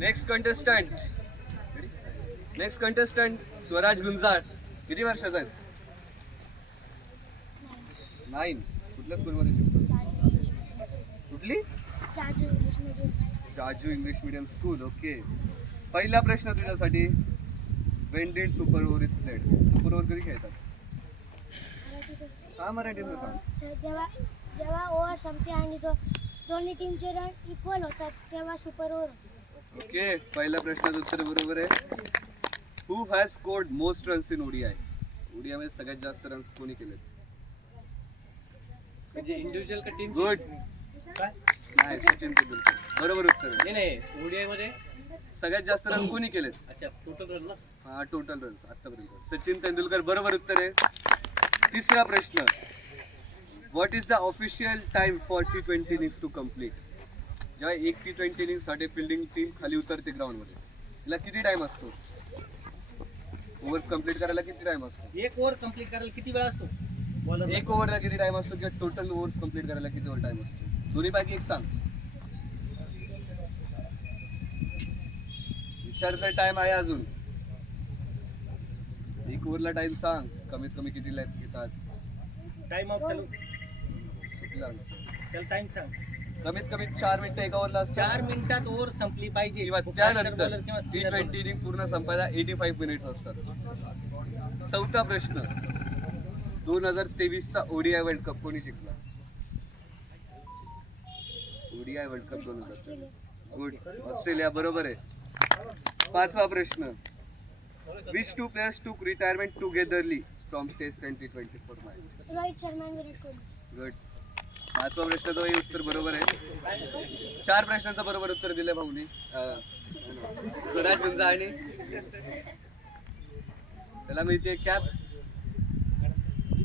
Next contestant Swaraj Gunjal. किती वर्षाचा आहेस? 9. कुठल्या स्कूलमध्ये शिकतोस? कुठली? Jaju English medium school. Okay. पहिला प्रश्न तुझ्यासाठी. Wien did super over is played? Super over कधी खेळतात? हा, मराठीतलं सांग. जेव्हा ओव्हर संपते आणि दोन्ही टीमचे रन इक्वल होतात तेव्हा सुपर ओव्हर. ओके. पहिल्या प्रश्नाचं उत्तर बरोबर आहे. Who has scored most runs in ODI? ODI मध्ये सगळ्यात जास्त रन्स कोणी केलेत? म्हणजे इंडिव्हिज्युअल का टीम? गुड. नाही, सचिन तेंडुलकर. बरोबर उत्तर आहे. नाही ओडीआय मध्ये सगळ्यात जास्त रन कोणी केलेत? अच्छा टोटल रन ना. हा, टोटल रन्स आतापर्यंत सचिन तेंडुलकर. बरोबर उत्तर आहे. तिसरा प्रश्न. What is the official time for T20 innings to complete? जेव्हा एक T20 इनिंग्स साठी फिल्डिंग टीम खाली उतरते ग्राउंड मध्ये, तिला किती टाइम असतो? ओव्हर्स कम्प्लीट करायला किती टाइम असतो? एक ओव्हर कंप्लीट करायला किती वेळ असतो? एक ओव्हरला किती टाइम असतो किंवा टोटल ओव्हर्स कम्प्लीट करायला किती ओव्हर टाइम असतो? दोन्ही पैकी एक सांग. विचार कर, टाइम आहे अजून. एक ओव्हरला टाइम सांग. कमीत कमी किती घेतात? टाइम आउट चालू. चुकला आन्सर. त्याला टाइम सांग. कमीत कमी 4 मिनिटं एका ओव्हरला असतात. 4 मिनिटात ओव्हर संपली पाहिजे किंवा त्यानंतर T20 इनिंग पूर्ण संपायला 85 मिनिट्स असतात. चौथा प्रश्न. 2023 चा ओडीआय वर्ल्ड कप कोणी जिंकला? ODI world cup 2023. Good. Australia. बरोबर आहे. पाचवा प्रश्न. Which two players took retirement togetherly from test and T20 format? Rohit Sharma आणि विराट कोहली. गुड. पाचवा प्रश्नाचं उत्तर बरोबर आहे. 4 प्रश्नांचं बरोबर उत्तर दिलं भाऊनी. स्वराज गुंजाळ. त्याला मिळते कॅप.